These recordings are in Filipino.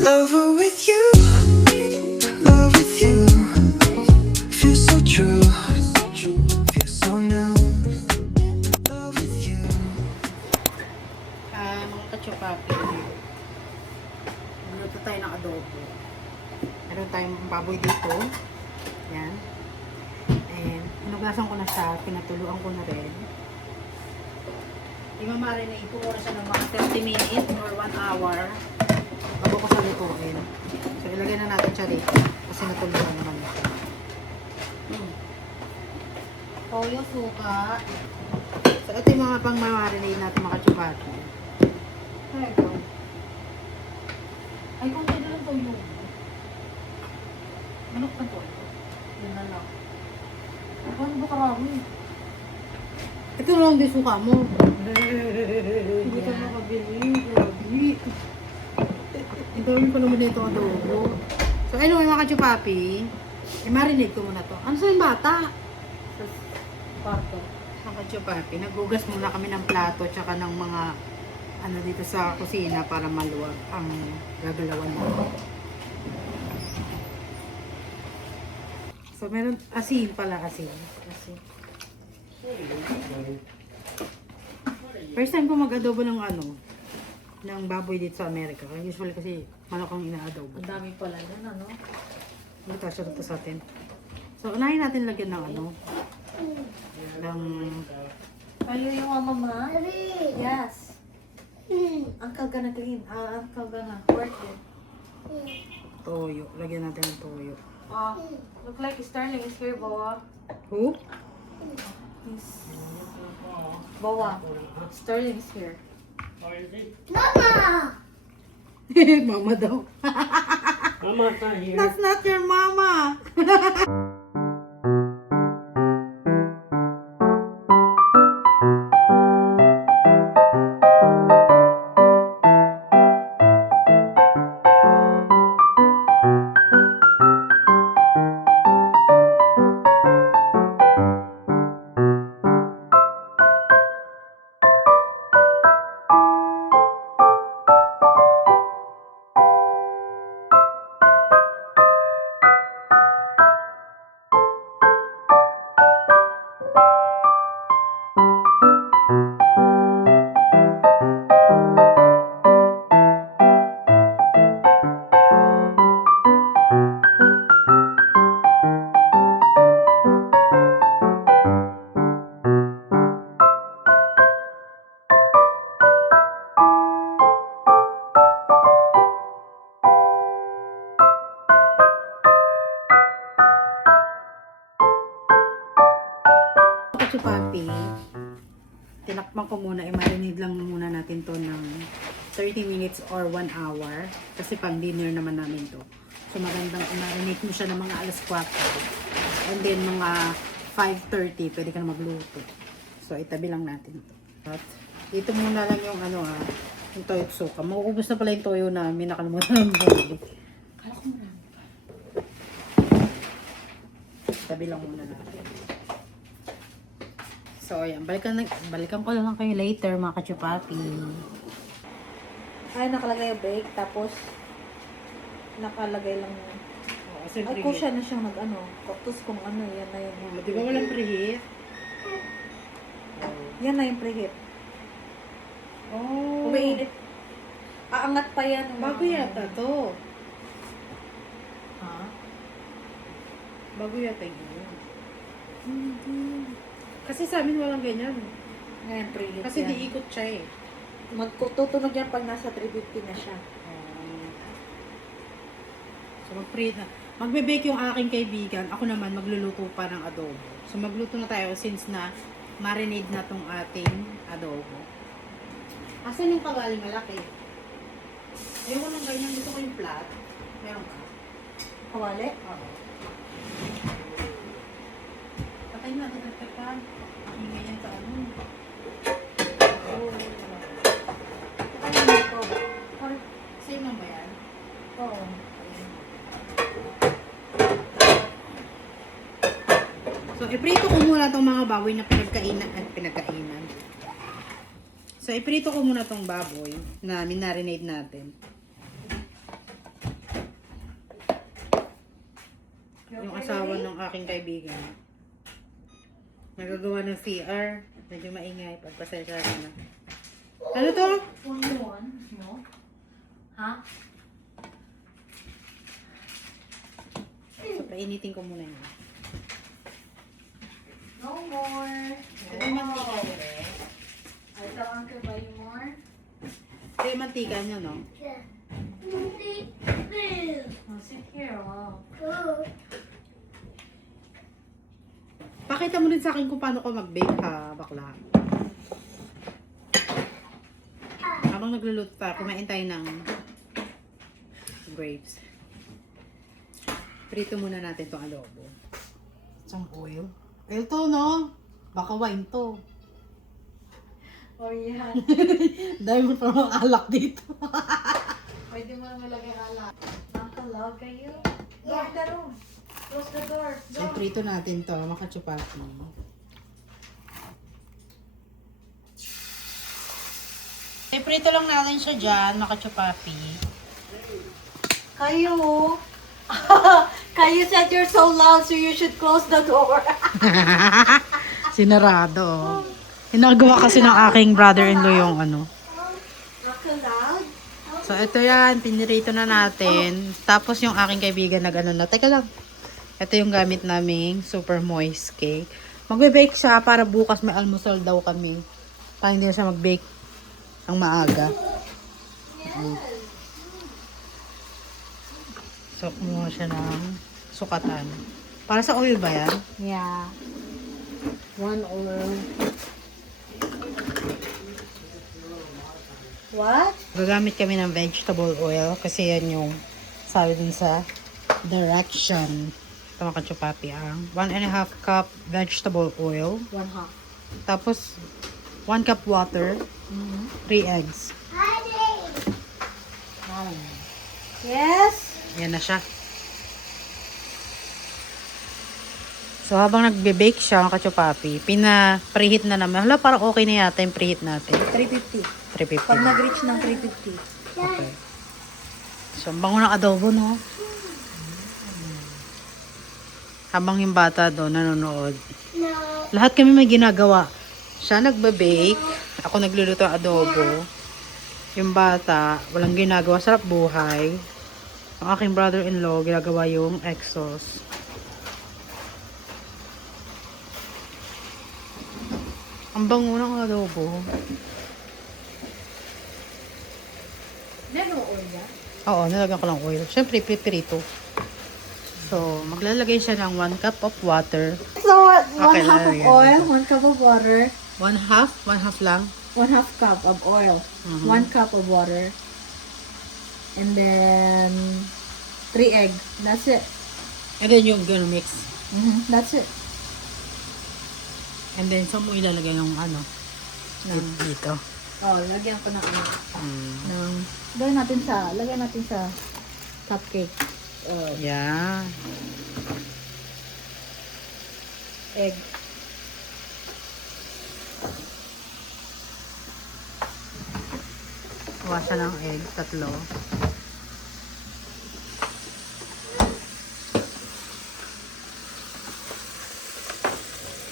Lover with you, love with you. Feels so true, feels so new. Love with you. Mga kachupapi, magluto tayo ng adobo. Meron tayong baboy dito. Yan. And hinugasan ko na siya, pinatuluan ko na rin. I-marinate ko na siya ng mga 30 minutes or 1 hour bago ko siya lutuin. So ilagay na natin siya dito kasi natuluan naman siya. Toyo, suka. So ito yung mga pang marinate natin mga kachupapi. Ay, ito. Ay, kung pwede lang toyo. Manok na toyo. Yun na lang. Paano ba karami? Ito lang din suka mo. Hindi ka makabili. Grabe. Ang dami ko naman dito adobo. So, anyway mga kachupapi, i-marinate ko muna to. Ano sa yung bata? Sa kwarto. Mga kachupapi, nagugas muna kami ng plato tsaka ng mga ano dito sa kusina para maluwag ang gagalawan mo. So, meron asin pala, asin. First time ko mag-adobo ng ano, ng baboy dito sa Amerika. Usually kasi manok ang ina-adobo. Ang dami pala nun, ano? Ito siya dito sa atin. So, unahin natin lagyan ng ano, ng Are you yung mama? Yes. Uncle gonna clean. Uncle gonna work it. toyo. Lagyan natin ng toyo. Look like Sterling is here, Boa. Who? He's... Boa. Sterling is here. Mama daw. Mama's not here. That's not your mama. Kachupapi, tinakpan ko muna, i-marinate lang muna natin to ng 30 minutes or 1 hour kasi pang dinner naman namin to. So magandang i-marinate mo siya ng mga alas 4 and then mga 5:30 pwede ka na magluto. So itabi lang natin to. At dito muna lang yung ano yung toyo at suka. Mauubos na pala yung toyo namin, nakalimutan ng bumili. Kala ko marami pa. Tabi lang muna natin. So, ayan. Balikan ko lang kayo later, mga kachupapi. Ay, nakalagay yung bake, tapos nakalagay lang yung... Ay, kung siya na siyang nag-ano. Tapos kung ano, yan na yung... Di ba walang preheat? Yan na yung preheat. Oh. Umiinit. Aangat pa yan. Bago yata to. Ha? Bago yata yun. Kasi sa amin walang ganyan. Ngayon, preheat Kasi yan. di ikot siya eh. Magtutunog yan pag nasa 350 na siya. So, mag-preheat na. Magbe-bake yung aking kaibigan. Ako naman, magluluto pa ng adobo. So, magluto na tayo since na marinade na tong ating adobo. Asan yung kawali malaki? Ayoko ng ganyan. Gusto ko yung flat. Meron ka? Kawali? Oo. Patay na. Tatagtag pa. Ingay yan sa ano. Oo. Ano na ito? Same lang ba yan? Oo. So, iprito ko muna itong mga baboy na pinagkainan. So, iprito ko muna itong baboy na minarinate natin. aking kaibigan. Nagagawa ng CR. Medyo maingay. Pagpasensya na. Ano to? No? Ha? So, painitin ko muna yun. No more. Ito yung mantika niya. I don't want to buy more. Ito yung mantika niya, no? Oh, sit here. Wow. Pakita mo din sa akin kung paano ko mag-bake, ha, bakla. Habang nagluluto tayo, kumain tayo ng grapes. Prito muna natin itong adobo. Some oil. Oil to, no? Baka wine to. Oh, yeah. Dahil mo pa mga alak dito. Pwede mo naman lagay ala. Nakalaw kayo. Door the room. Close the door. So, prito natin to, makachupati. Prito lang natin siya dyan, makachupati. Kayo. Kayo said you're so loud, so you should close the door. Sinarado. Hinagawa kasi ng aking brother-in-law yung ano. Nakaloud? So, ito yan. Pinirito na natin. Tapos yung aking kaibigan nag-ano na. Teka lang. Ito yung gamit naming super moist cake. Magbe-bake siya para bukas may almusal daw kami. Para hindi na siya mag-bake ang maaga. So, kumuha siya ng sukatan. Para sa oil ba yan? Yeah. One oil. What? Gagamit kami ng vegetable oil kasi yan yung sabi dun sa direction. Ito mga kachupapi ang 1.5 cup vegetable oil. 1/2. Tapos 1 cup water. 3 eggs. Yes? Yan na siya. So habang nagbe-bake siya mga kachupapi, pina-preheat na naman. Hala, parang okay na yata yung preheat natin. 350. 350. Pag nag-reach ng 350. Okay. So, ang bango ng adobo, no? Habang yung bata doon nanonood. Lahat kami may ginagawa. Siya nagbe-bake. Ako nagluluto ng adobo. Yung bata, walang ginagawa. Sarap buhay. Ang aking brother-in-law, ginagawa yung egg sauce. Ang bango ng adobo. Meron oil yan? Oo, nilagyan ko lang oil. Siyempre, pipirito. So, maglalagay siya ng 1 cup of water. So, Okay, 1/2 of lalagyan oil, dito. 1 cup of water, 1/2 lang. 1/2 cup of oil, 1 cup of water, and then 3 egg. That's it. And then yung gonna mix. That's it. And then, saan mo ilalagay yung ano? Dito. Oh, lagyan ko ng ano. Mm. Lagyan natin sa cupcake. Yeah. Egg. Kuha siya ng egg, 3.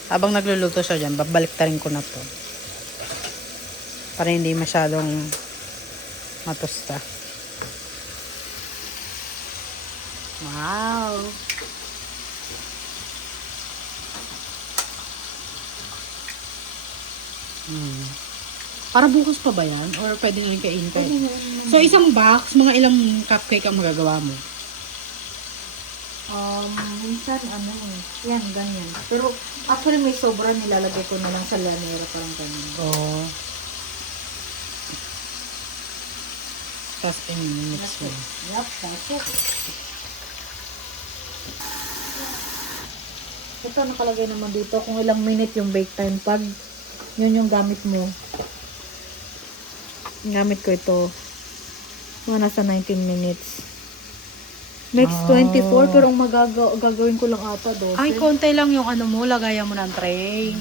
Habang nagluluto siya dyan, babaliktarin ko na to. Para hindi masyadong matusta. Wow! Para bukas pa ba yan? Or pwede na rin kainin ko? So, isang box, mga ilang cupcake ang magagawa mo? Minsan ano yan, ganyan. Pero actually may sobra, nilalagay ko na lang sa lanero, parang ganyan. Oo. Tapos, mix mo. Yup, that's it. Ito, nakalagay naman dito kung ilang minute yung bake time. Pag yun yung gamit mo. Gamit ko ito. Mga nasa 19 minutes. Next 24, pero ang gagawin ko lang ata 12. Ay, konti lang yung ano mo, lagayan mo ng tray.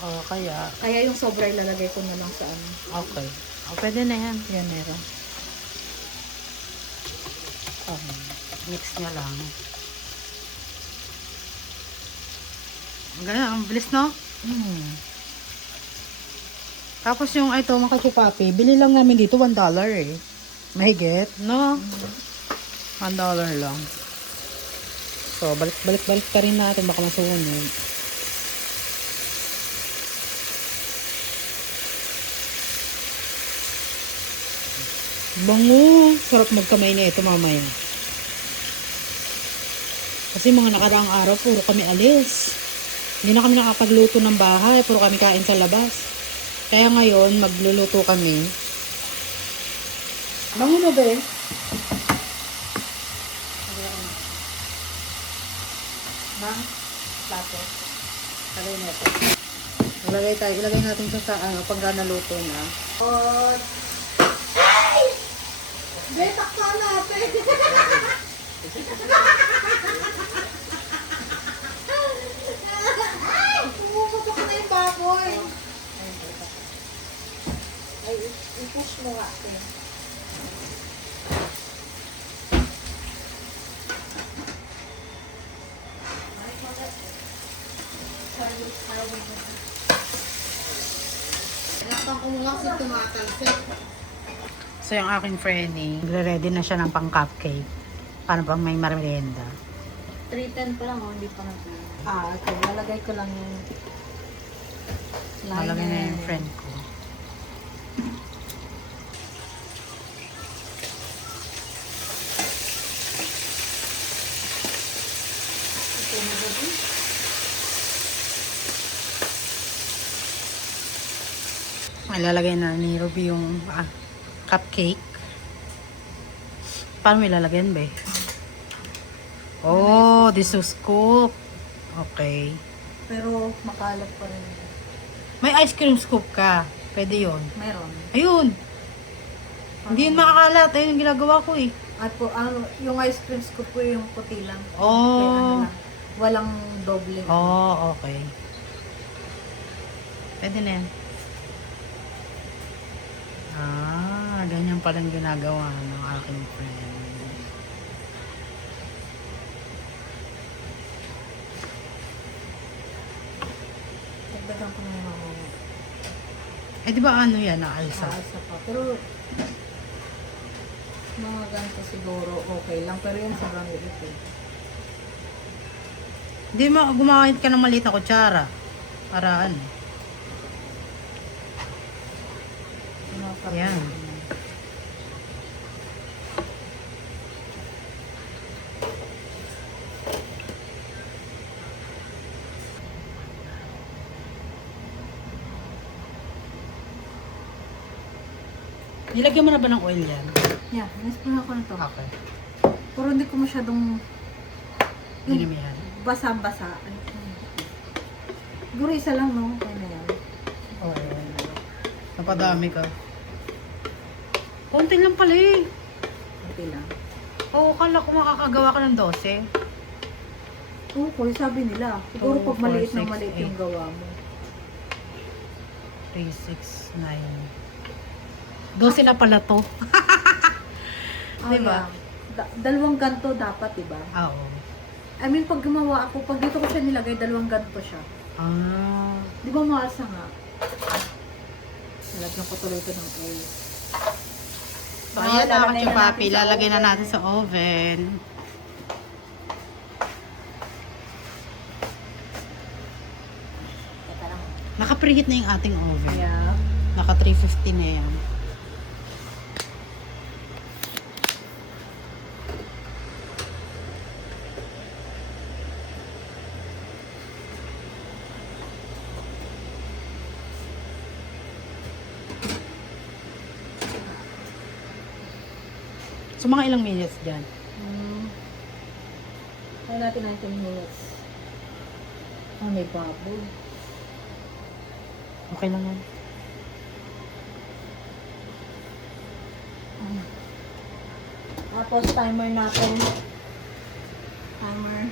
Oo, kaya. Kaya yung sobra ilalagay ko na lang sa ano. Okay. O, pwede na yan. Yan, meron. Mix niya lang. Ganun, ang bilis, no? Tapos yung ito, mga kachupapi, bili lang namin dito, $1 eh. Mahigit, no? $1 lang. So, balik ka rin natin, baka masunod. Bango! Sarap magkamay na ito mamaya. Kasi mga nakaraang araw, puro kami alis. Hindi na kami nakapagluto ng bahay, puro kami kain sa labas. Kaya ngayon, magluluto kami. Bango na ba eh? Bang, plato. Lagay na ito. Ilagay natin ito sa pagka naluto na. Betak ka natin. Ay! Pumuputok na yung baboy. Ay, i-push mo nga. Nakapang umunga kasi tumatalsik. So, yung aking friending, nagre-ready na siya ng pang-cupcake. Para bang may merienda. 310 pa lang, hindi pa na. Okay. Lalagay ko lang yung Malagay na yung friend ko. Ilalagay na ni Ruby yung cupcake. Paano ilalagay yan, be? Oh, this is scoop. Okay. Pero makalat pa rin. May ice cream scoop ka. Pwede yun. Meron. Ayun. Hindi yun makakalat. Ayun yung ginagawa ko eh. At po, yung ice cream scoop ko yung puti lang. Oh. Kaya ano lang. Walang doble. Oh, okay. Pwede na yan. Ganyan palang ginagawa ng aking friend. Nagdagan ko na yung mga Eh, di ba ano yan, naalsa? isa pa. Pero, mga ganito siguro okay lang. Pero yung sobrang liit eh. Hindi mo, gumamit ka ng maliit na kutsara. Para ano? Yan. Nilagyan mo na ba ng oil yan? Yeah, na-spoon ako nito. Okay. Pero hindi ko masyadong Dinamihan. basa-basa. Siguro isa lang, no? Kaya na yan. Oo. Napadami ka. Konti lang pala eh. Okay lang. Oo, kala ko makakagawa ka ng 12. Okay, sabi nila. Siguro 2, pag maliit 4, na 6, maliit yung 8. gawa mo. 3, 6, 9. 12 na pala to. Diba? Yeah. Dalawang ganto dapat, diba? Oo. I mean, pag gumawa ako, pag dito ko siya nilagay, dalawang ganto siya. Di ba maasa nga? Nalagyan ko tuloy ito ng oil. So, ayan na ako yung papi. Lalagay na natin sa oven. Teka lang. Naka-preheat na yung ating oven. Yeah. Naka 350 na yan. So, mga ilang minutes dyan? Kaya natin 19 minutes. May baboy. Okay lang yan. Tapos timer natin. Timer.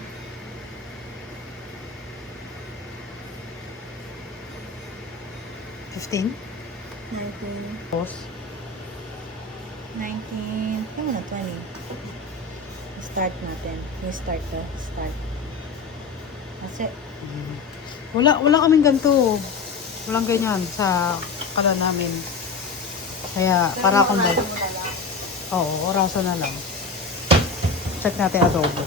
$15? 19. Pause. 19. Kaya mo na 20. Start natin. Yung start to. Start. That's it. Wala kaming ganito. Walang ganyan sa kala namin. Kaya para akong bag. Oo, oraso na lang. Check natin adobo.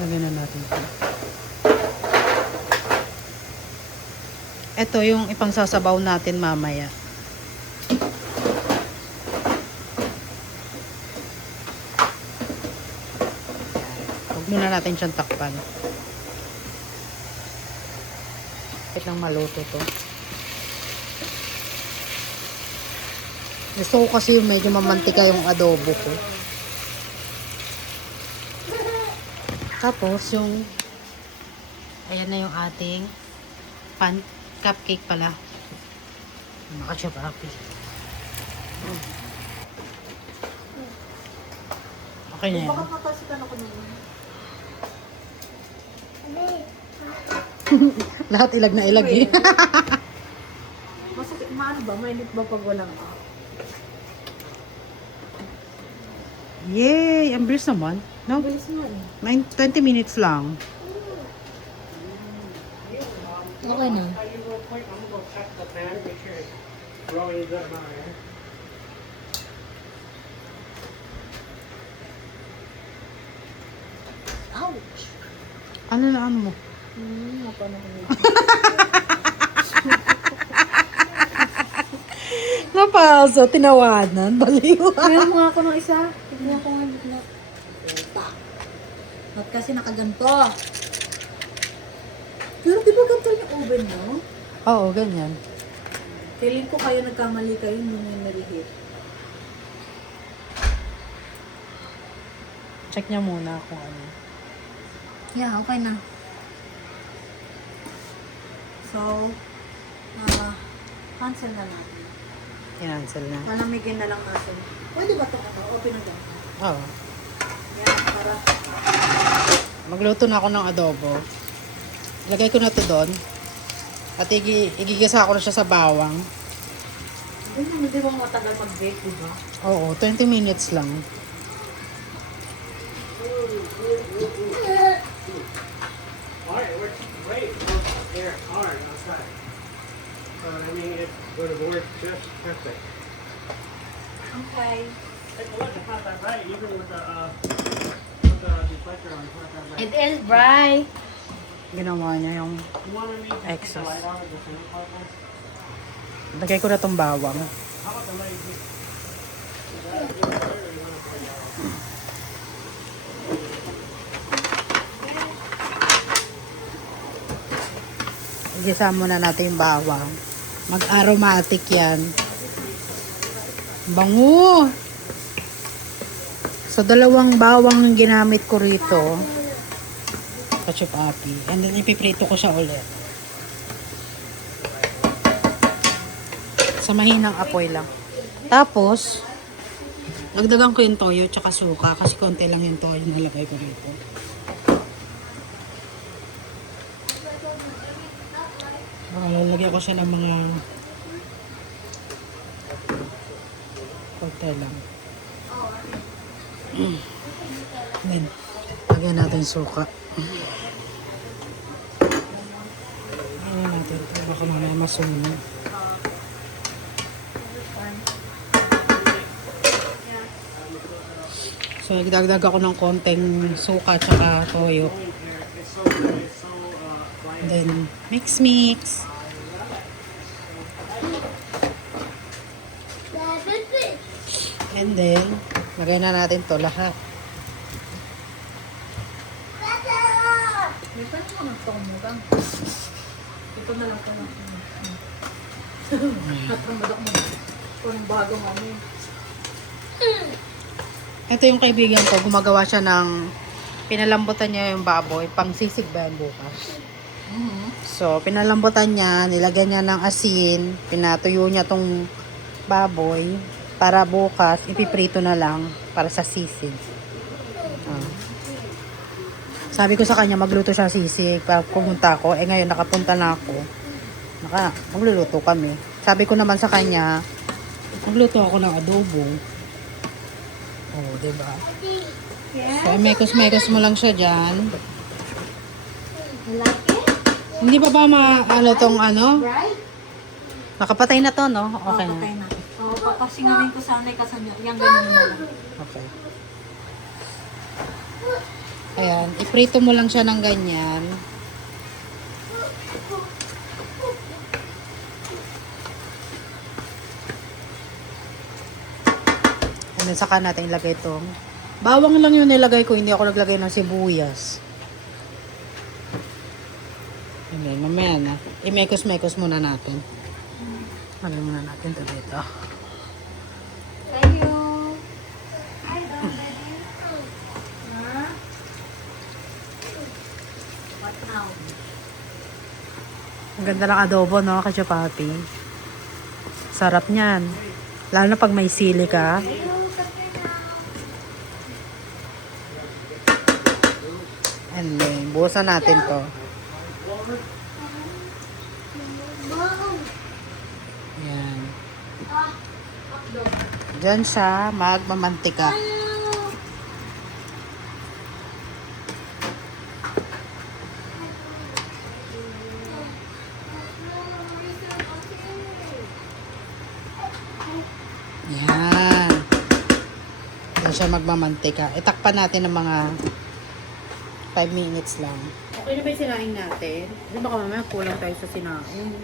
Lagyan na natin ito. Ito yung ipangsasabaw natin mamaya. Huwag muna natin siyang takpan. Wait lang maluto to. Gusto ko kasi yung medyo mamantika yung adobo ko. Tapos yung ayan na yung ating cupcake pala. Naka-chopapi. Okay na yan. Lahat ilag na ilag eh. Masakit, maano ba? Mainit ba pag walang Yay! Ang bilis naman. No? Bilis mo eh. 20 minutes lang. Okay na. Real quick, I'm gonna go check the pan, make sure it's growing good now, yeah? Ouch! Ano na ano mo? Napano ko nito. Napasa, tinawanan, baliw. Kaya mo nga ako ng isa. Tignan ko nga na. At kasi nakaganto. Pero di ba ganito yung oven mo? Oo, ganyan. Feeling ko kayo nagkamali kayo nung yung nalihit. Check niya muna kung ano. Yeah, okay na. So, cancel na natin. Cancel na. Palamigin na lang natin. Pwede ba ito open na ganito? Oo. Yan, para Magluto na ako ng adobo. Ilagay ko na to doon. At igigisa ko na siya sa bawang. hindi ba matagal mag-bake, di ba? Oo, 20 minutes lang. Alright, it works great. They're hard outside. I mean, it would have worked just perfect. Okay. Take a look, it's not that bright, even with the deflector on, it's not that bright. It is bright. Ginawa niya yung You want me to keep the excess. light on at the same time? Lagay ko na tong bawang. How about the light? Igisa muna natin yung bawang. Mag-aromatic yan. Bango! So, dalawang bawang ang ginamit ko rito. Kachupapi. And then, ipiprito ko siya ulit. Sa mahinang apoy lang. Tapos, dagdagan ko yung toyo tsaka suka kasi konti lang yung toyo na nilagay ko rito. Lalagyan ko siya ng mga konti lang. Then, lagyan natin suka. Lagyan natin ito. Baka mamaya masunog. So, nagdagdag ako ng konting suka tsaka toyo. And then, mix. And then, lagay na natin to lahat. May paano ko nagtumugang? Ito na lang ito lang. Natumudak mo. Kung bagong ano yun. Ito yung kaibigan ko, gumagawa siya ng, pinalambutan niya yung baboy, pang sisig ba yan bukas? So, pinalambutan niya, nilagyan niya ng asin, pinatuyo niya tong baboy, para bukas, ipiprito na lang, para sa sisig. Ah. Sabi ko sa kanya, magluto siya sisig, para pumunta ako, ngayon nakapunta na ako, magluluto kami. Sabi ko naman sa kanya, Magluto ako ng adobo. Oh, diba? So, mekos-mekos mo lang siya dyan. Hindi ba ano tong ano? Nakapatay na to, no? Okay na. Patay na. Oo, papasingamin ko sana kasi yung ganyan mo lang. Okay. Ayan, iprito mo lang siya ng ganyan. Ano, saka natin ilagay itong bawang lang yung nilagay ko, hindi ako naglagay ng sibuyas. Hindi, mamaya na. I-mekos-mekos muna natin. Lagay muna natin ito dito. Thank you. I don't ready. Huh? What now? Ang ganda ng adobo, no? Kasi papi. Sarap niyan. Lalo na pag may sili ka. And then, buhusan natin to. Yan. Diyan siya magmamantika. Yan. Diyan siya magmamantika. Itakpan natin ng mga 5 minutes lang. Okay na ba yung sinaing natin? Kasi baka mamaya kulang tayo sa sinaing.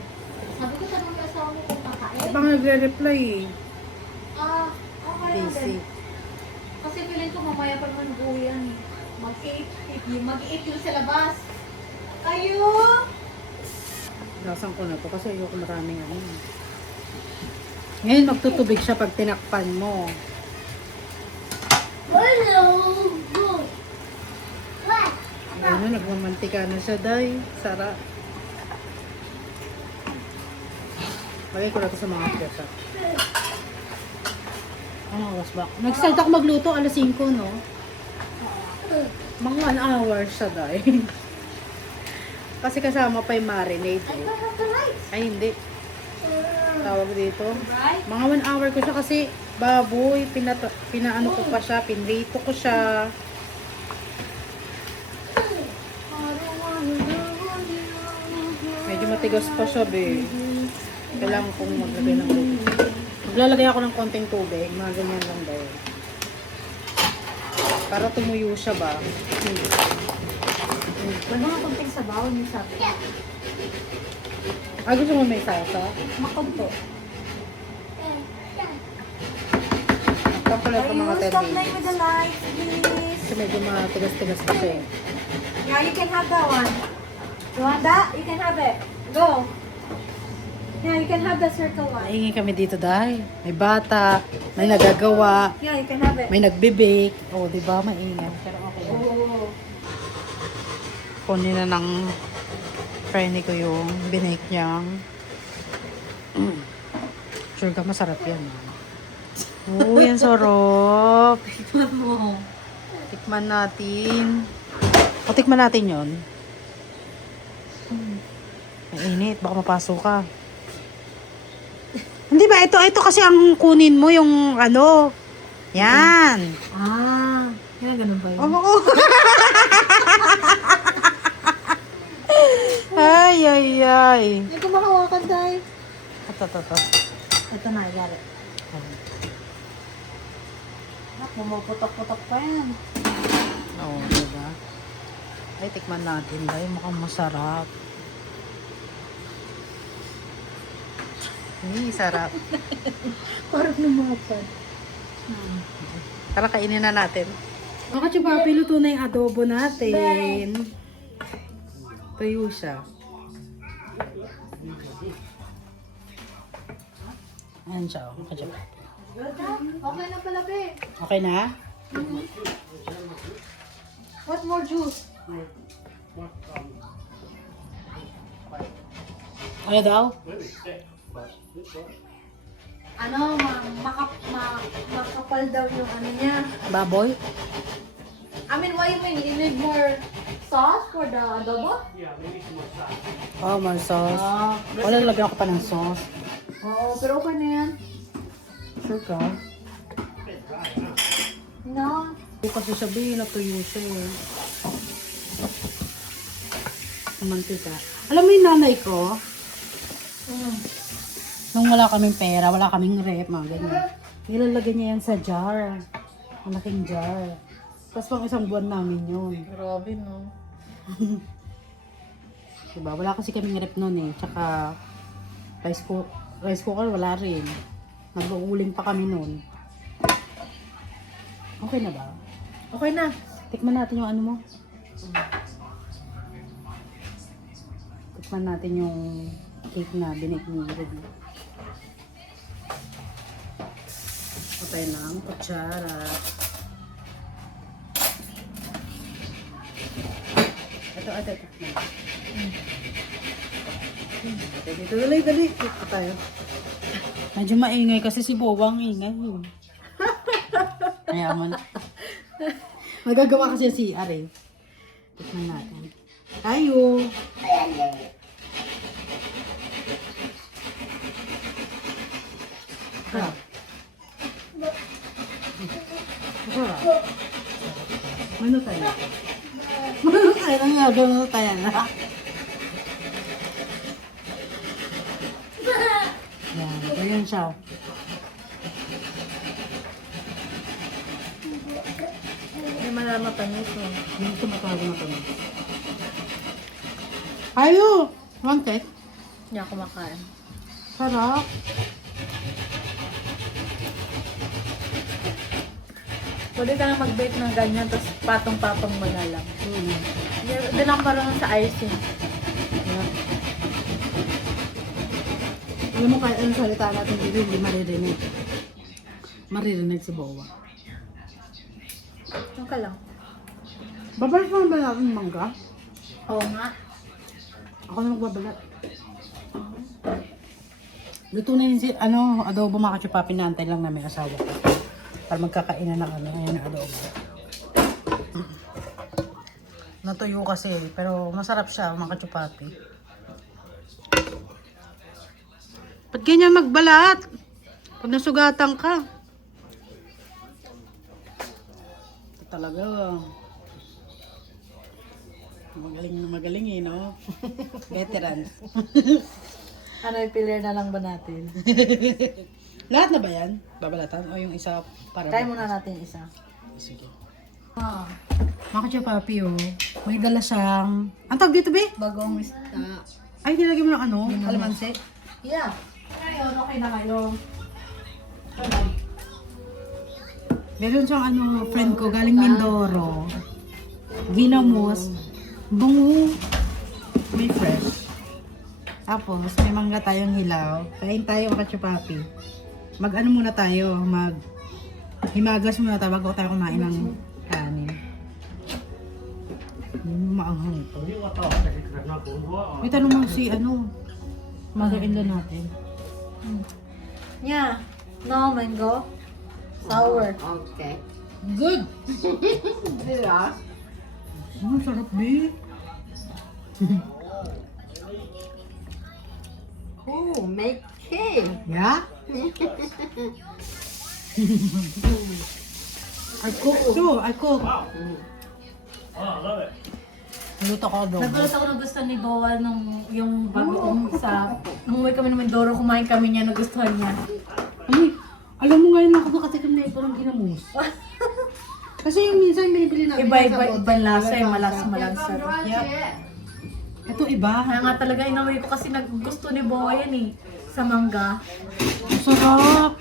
Sabi ko tanong yung asawa mo kung kakain. Baka nagre-reply eh. Okay lang Busy. din. Kasi feeling ko mamaya pa naman buhay yan. Mag-eat yun sa labas. Kayo! Lasan ko na to kasi ayoko maraming ano. Ngayon magtutubig siya pag tinakpan mo. Ano, nagmamantika na siya, day. Sarap. Lagay ko na to sa mga piyasa. Ano oras ba? Nag-start ako magluto, alas 5, no? Mga 1 hour siya, day. Kasi kasama pa yung marinade. Eh. Ay, hindi. Tawag dito. Mga 1 hour ko siya kasi baboy, pinaano ko pa siya, pinrito ko siya. Medyo matigas pa siya, be. Kailangan kong maglagay ng tubig. Maglalagay ako ng konting tubig, mga ganyan lang daw. Para tumuyo siya ba? Wala nga konting sabaw niyo sabi ko. Ah, gusto mo may salsa? Makonto. Tapos lang ito mga 10 Stop playing minutes. with the lights, please. Kasi medyo matigas-tigas pa siya eh. Yeah, you can have that one. You want that? You can have it. Go. Yeah, you can have the circle one. Naingin kami dito dahil may bata, may nagagawa, Yeah, you can have it. may nagbe-bake. Oh, di ba? Maingay. Pero okay lang. Oh. Kunin na ng friend ko yung binake niyang. Sure ka, masarap yan. Oh, yan sarap. Tikman mo. Tikman natin. O, tikman natin yun. Mainit, baka mapasok ka. Hindi ba? Ito kasi ang kunin mo yung ano. Yan. Ah, yan ganun ba yun? Oo. Ay, ay, ay. Hindi ko makawakan tayo. Ito. Ito na, yari. Pumuputok-putok pa yan. Oo, diba? Ay, tikman natin. Ay, mukhang masarap. Ay, sarap. Parang lumapan. Tara, kainin na natin. Mga chupapi, luto na yung adobo natin. Tuyo siya. Ayan siya, mga chupapi. Okay na pala, be. Okay na? What more juice? Ano daw? Ano, makapal daw yung ano niya. Baboy? I mean, what you mean? You need more sauce for the adobo? Yeah, maybe some more sauce. Oh, more sauce. Wala, lagyan ko pa ng sauce. Oo, pero okay na yan. Sure ka? No. Kasi sabihin, natuyo siya eh. Mantika. Alam mo yung nanay ko, nung wala kaming pera, wala kaming rep, mga ganyan. Nilalagay niya yan sa jar. Malaking jar. Tapos pang isang buwan namin yun. Grabe, no? Diba? Wala kasi kaming rep nun eh. Tsaka rice cooker wala rin. Nag-uuling pa kami nun. Okay na ba? Okay na. Tikman natin yung ano mo. Tikman natin yung cake na binake ni Ruby. Patay ng kutsara. Ito. Dito, dali. Ito tayo. Medyo maingay kasi si Bobang ingay. Kaya mo na. Magagawa kasi si CR eh. Tikman natin. Tayo. Sarap. Sarap. Ano tayo? Ano tayo na? Yan, ganyan siya. May malaman pa niyo ito. Hindi ko matawag na kami. Ayo! One cake. Hindi ako makain. Sarap. Pwede ka nga mag-bake ng ganyan, tapos patong-patong mo na lang. Doon lang parang sa icing. Yeah. Alam mo kahit anong salita natin dito, hindi maririnig. Maririnig si Bowa. Ano ka lang? Babalat naman ba natin yung mangga? Oo nga. Ako na magbabalat. Luto na yun si, adobo mga kachupapi na antay lang namin asawa ko. Para magkakainan na kami. Ayan ang adobo. Natuyo kasi, pero masarap siya mga kachupapi. Ba't ganyan magbalat? Pag nasugatan ka. Ito talaga. Magaling eh, no? Veterans. Ano, i-filler na lang ba natin? Lahat na ba yan? Babalatan? O yung isa para? Try muna natin isa. Sige. Ah, Mga papi, oh. May dala siyang... Ang tawag dito, be? bagong mista. Ay, nilagay mo ng ano? Kalamansi? Yeah. Ngayon, okay na kayo. Meron siyang friend ko, galing Mindoro. Ginamos. Bungo. May fresh. Tapos, may mangga tayong hilaw. Kain tayo, kachupapi. Mag-ano muna tayo, himagas muna tayo bago tayo kumain ng kanin. Maanghang ito. May tanong mo si mother-in-law natin. Yeah. No, mango. Sour. Okay. Good! Yeah. Sarap, be. Oh, make cake. Yeah? I cook too. I cook. Oh, I love it. Luto ko adobo. Nagulat ako na gusto ni Boa yung bagong nung umuwi kami ng Mindoro, kumain kami niya, nagustuhan niya. Ay, alam mo ngayon ako nakatikim na ito ng ginamos. Kasi yung minsan binibili natin Iba lasa, yung malas-malasa. Yep. Ito iba. Kaya nga talaga inawi ko kasi naggusto ni Boa yan eh. Sa mangga. Ang sarap.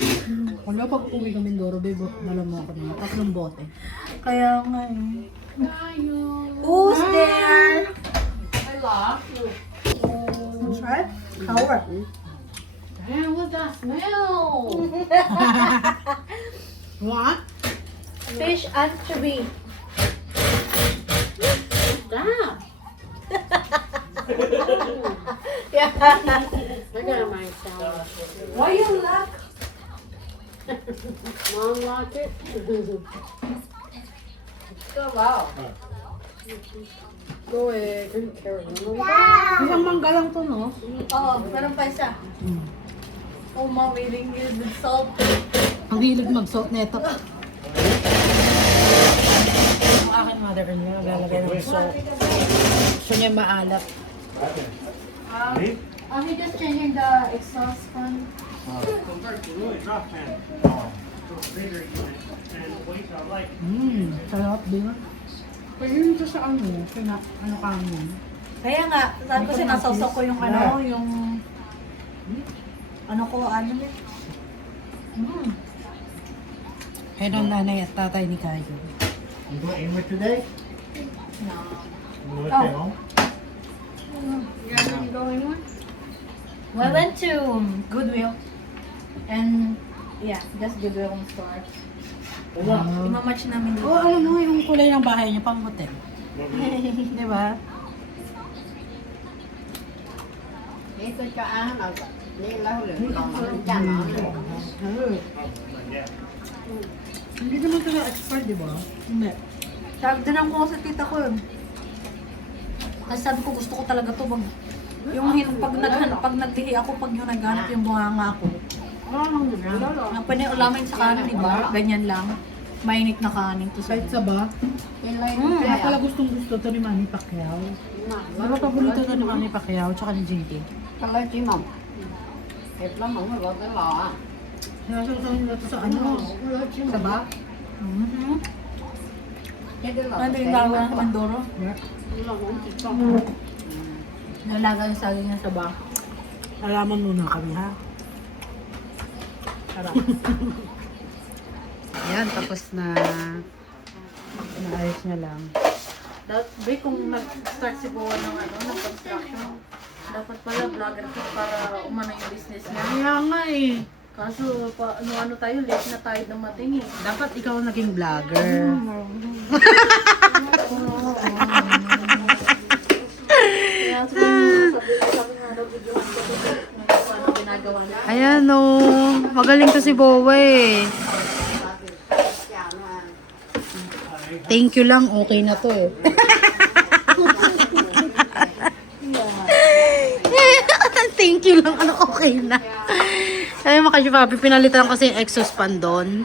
Wala pag uwi ka Mindoro, babe, dala mo ako ng 3 bote. Kaya nga eh. Who's there? I love you. That's right. Sour. Man, what's that smell? What? Fish anchovy. What's that? Yeah. I got myself. Why you laugh? Mom like it? Wow. Go ahead. Couldn't care. Isang mangga lang to, no? Oo, meron pa isa. Oh, mom eating you the salt. Ang hilig magsuot nito. Ang aking mother-in-law, lalagay ng salt. Gusto niya maalat. He just changing the exhaust fan. Convert to really drop fan. So bigger unit and weight I like. Sarap din. Pero yun ito sa ano, ano kanin. Kaya nga, sabi ko sinasawsaw ko yung ano, yung... Ano ko, ano yun? Kaya ng nanay at tatay ni Kayo. You going anywhere today? No. You want to stay home? You guys are going on? We went to Goodwill. And, yeah, just Goodwill store. Imamatch namin dito. Oo, alam mo yung kulay ng bahay niya, pang hotel. Di ba? Dito ka ano, nila ulit. Diyan, Hindi naman ito na-expert, di ba? Hindi. Tinanong ko sa tita ko yun. Kasi sabi ko gusto ko talaga to pag nagdihi ako, pag yung naghanap yung bunganga ko. Ang pwede ulamin sa kanin, di ba? Ganyan lang. Mainit na kanin to sa Kahit sa ba? Kaya pala gustong-gusto to ni Manny Pacquiao. Pero paborito to ni Manny Pacquiao tsaka ni JT. Kalau cimam. Ito mo mo lo lo. Sinasawsaw nila to sa ano? Sa ba? Ano yung gagawa ng Mandoro? Nalaga yung saging niya sa ba? Alaman muna kami ha. Sarap. Yan, tapos na. Naayos niya lang. Dapat kung nag-start si Boa ng ano, ng construction, dapat pala vlogger ko para umano yung business niya. Kaya nga eh. Kaso, ano tayo, late na tayo dumating eh. Dapat ikaw naging vlogger. Kaya sabi nga daw, video ko ano ginagawa niya. Ayan o. Magaling to si Bowa eh. Thank you lang, okay na to eh. Thank you lang, ano okay na. Ay, makasya papi, pinalitan kasi yung exhaust fan doon.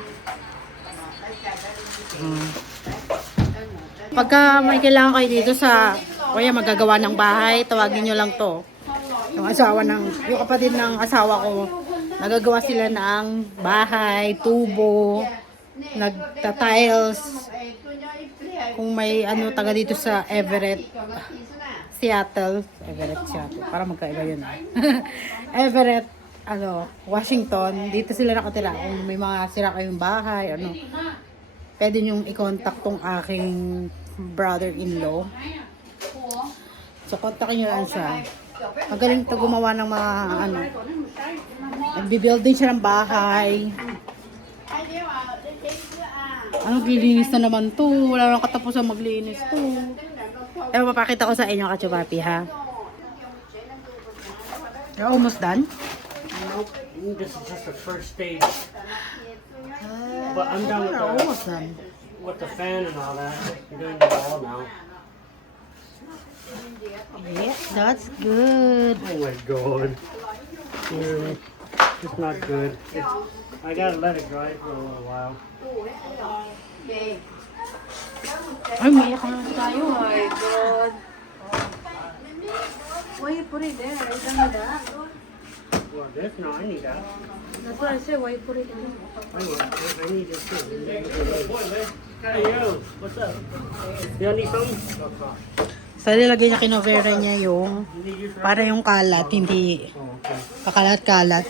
Pagka may kailangan kayo dito sa, kaya magagawa ng bahay, tawagin nyo lang to. Yung kapatid ng asawa ko, nagagawa sila ng bahay, tubo, nagta-tiles. Kung may ano taga dito sa Seattle, para magkaiba yun. Everett, Washington, dito sila nakatira. Kung may mga sira kayong bahay, pwede nyong i-contact tong aking brother-in-law. So, kontakin nyo lang siya. Magaling to gumawa ng mga nagbi-building siya ng bahay. Naglilinis na naman to. Wala nang katapusan maglinis to. Mapapakita ko sa inyo, kachupapi, ha? You're almost done? Nope. This is just the first stage. But I'm done with You're almost done. the fan and all that. I'm doing the wall now. Yeah, that's good. Oh my god. It's not good. I gotta let it dry for a little while. Ay, may iyak na tayo. Oh my God. Why you put it there? You don't need that. Well, this? No, I need that. That's what I said. Why you put it there? I need this too. Hey, yo. What's up? You need something? Sa nilagay niya, kinovera niya yung You need yours right? para yung kalat, hindi Oh, okay. kakalat-kalat.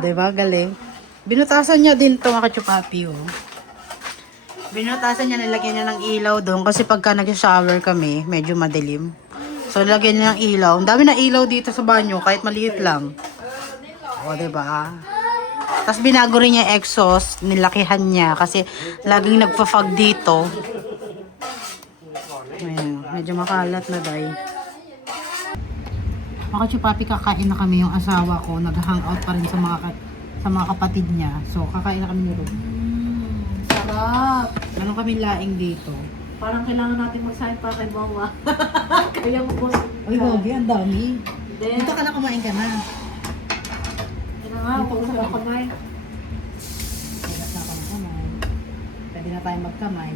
Diba? Galing. Binutasan niya din to mga kachupapi, oh. Binutasan niya, nilagyan niya ng ilaw doon kasi pagka nag-shower kami, medyo madilim. So, nilagyan niya ng ilaw. Ang dami na ilaw dito sa banyo, kahit maliit lang. O, diba? Tapos binago rin niya exhaust, nilakihan niya kasi laging nagpa-fog dito. Ayan, medyo makalat na day. Mga chupapi, kakain na kami yung asawa ko. Nag-hangout pa rin sa mga kapatid niya. So, kakain na kami ni Ruth. Sarap. Meron kami laing dito. Parang kailangan natin magsahin para kay Bawa. Kaya mo boss. Uy, Bogi, ang dami. Then, Dito ka na, kumain ka na. kailangan nga, ako sa kamay. Kailas na ako ng kamay. Pwede na tayo magkamay.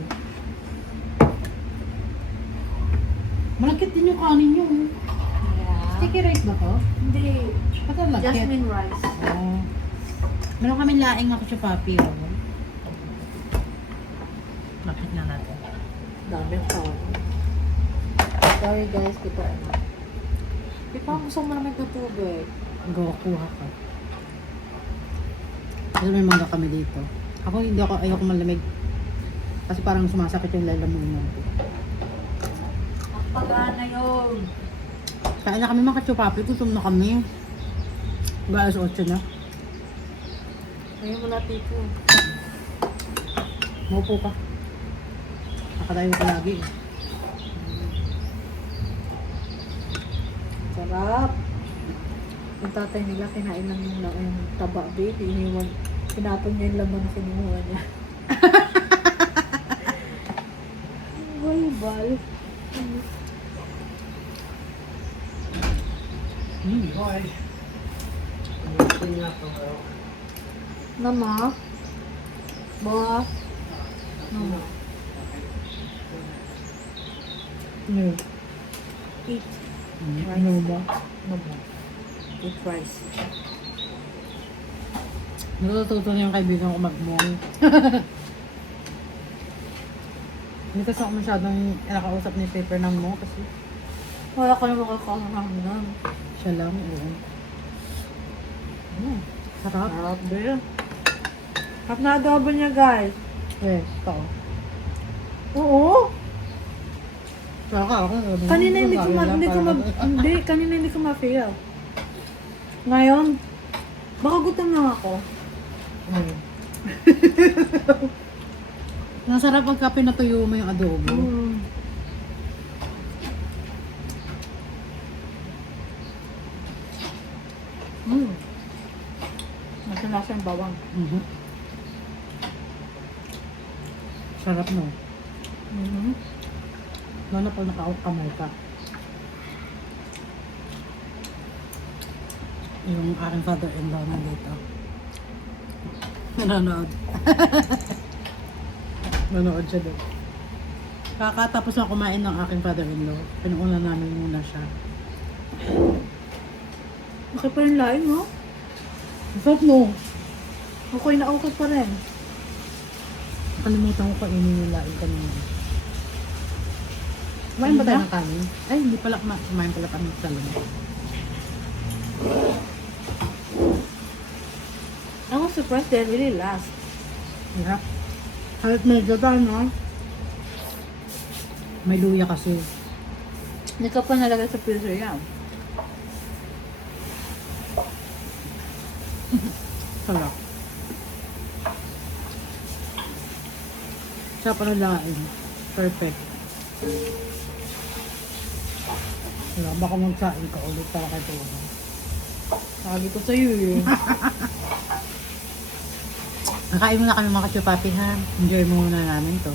Malagkit din yung kanin nyo. Yeah. Sticky rice ba to? Hindi. Ba't ang lagkit? Jasmine rice. Oh. Meron kami laing ako sa papi. Oh. Bakit na natin? Dami ko. Sorry guys, kita ano. Di pa gusto mo naman ng tubig. Go, kuha ka. Kasi may mangga kami dito. Ako hindi ako, ayoko malamig. Kasi parang sumasakit yung lalamunan ko. Ang pagana yun. Kain na kami mga kachupapi, gutom na kami. Alas 8 na. Ngayon wala tito. Maupo ka. Nakatayo ka lagi eh. Sarap. Yung tatay nila, kinain lang yung taba, babe. Iniwan, pinapon niya yung laman na kinuha niya. Ay, bal. Boy. I'm cleaning up a little. Nama? Ba? Nama? Ano? Eat. Ano ba? Nama? Eat rice. Natututo na yung kaibigan ko mag-mong. Hindi kasi ako masyadong nakausap ni Pepper ng mo kasi Wala ka naman kakakahamnan. siya lang. Oo. Sarap. Sarap din. Sarap na adobo niya, guys. Eh, ito. Oo. Saka ako. Kanina hindi ko ma-feel. Ngayon, baka gutom na ako. Nasarap pagka pinatuyo mo yung adobo. Nasa yung bawang. Mhm. Sarap no. Lalo pag naka-kamay ka. Yung aking father-in-law na dito. Nanonood. Nanonood siya doon. Kakatapos na kumain ng aking father-in-law, pinuuna namin muna siya. Okay pa yung laing, no? Sarap no. Okay na okay pa rin. Nakalimutan ko kainin yung laing kanina. Kumain ba tayo ng kanin? Ay, hindi pala kumain pala kami sa loob. I was surprised they really last. Yeah. Halit medyo tayo, no? May luya kasi. Hindi ka pa nalagay sa freezer yan. Sarap. Sa panalain. Perfect. Wala, baka magsain ka ulit para kay Tuwa. Sabi ko sa'yo eh. Nakain muna kami mga kachupapi ha. Enjoy muna namin to.